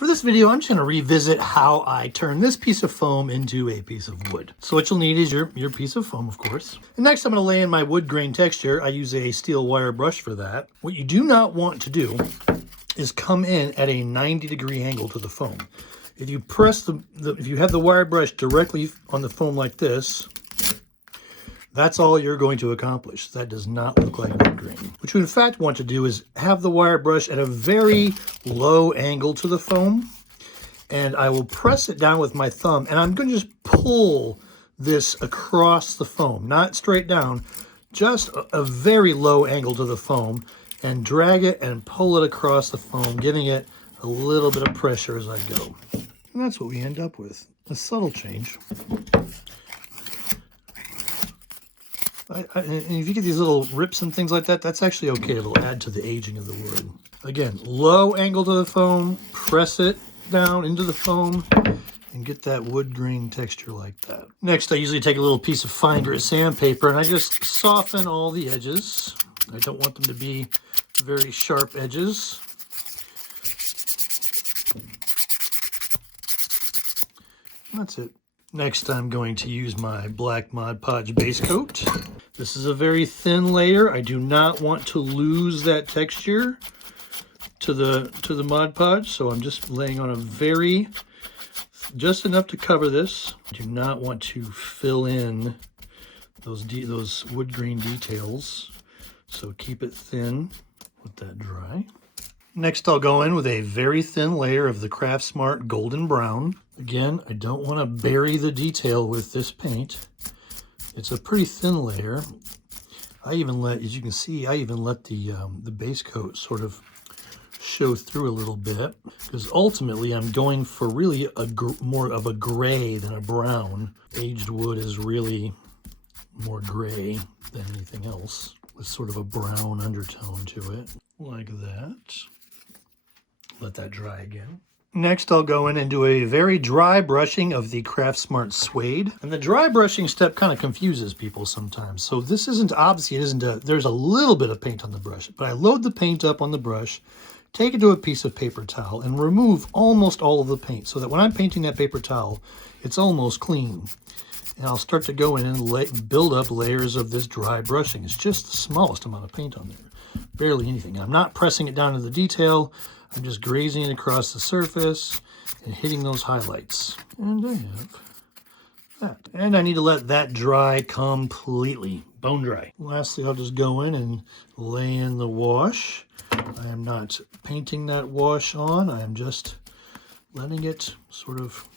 For this video, I'm just going to revisit how I turn this piece of foam into a piece of wood. So what you'll need is your piece of foam, of course. And next I'm going to lay in my wood grain texture. I use a steel wire brush for that. What you do not want to do is come in at a 90-degree angle to the foam. If you press if you have the wire brush directly on the foam like this, that's all you're going to accomplish. That does not look like wood grain. What you in fact want to do is have the wire brush at a very low angle to the foam, and I will press it down with my thumb, and I'm going to just pull this across the foam, not straight down, just a very low angle to the foam, and drag it and pull it across the foam, giving it a little bit of pressure as I go. And that's what we end up with, a subtle change. And if you get these little rips and things like that, that's actually okay. It'll add to the aging of the wood. Again, low angle to the foam, press it down into the foam, and get that wood grain texture like that. Next, I usually take a little piece of fine grit sandpaper, and I just soften all the edges. I don't want them to be very sharp edges. That's it. Next, I'm going to use my black Mod Podge base coat. This is a very thin layer. I do not want to lose that texture to the Mod Podge, so I'm just laying on a just enough to cover this. I do not want to fill in those wood grain details, so keep it thin. Let that dry. Next, I'll go in with a very thin layer of the Craft Smart Golden Brown. Again, I don't want to bury the detail with this paint. It's a pretty thin layer. As you can see, I even let the base coat sort of show through a little bit, because ultimately I'm going for really more of a gray than a brown. Aged wood is really more gray than anything else, with sort of a brown undertone to it, like that. Let that dry again. Next, I'll go in and do a very dry brushing of the Craft Smart Suede. And the dry brushing step kind of confuses people sometimes. So this isn't, obviously there's a little bit of paint on the brush, but I load the paint up on the brush, take it to a piece of paper towel, and remove almost all of the paint, so that when I'm painting that paper towel, it's almost clean. And I'll start to go in and build up layers of this dry brushing. It's just the smallest amount of paint on there, barely anything. I'm not pressing it down to the detail. I'm just grazing it across the surface and hitting those highlights. And I have that. And I need to let that dry completely, bone dry. Lastly, I'll just go in and lay in the wash. I am not painting that wash on. I am just letting it sort of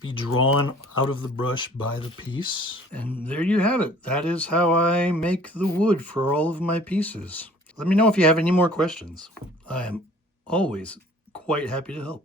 be drawn out of the brush by the piece. And there you have it. That is how I make the wood for all of my pieces. Let me know if you have any more questions. I am always quite happy to help.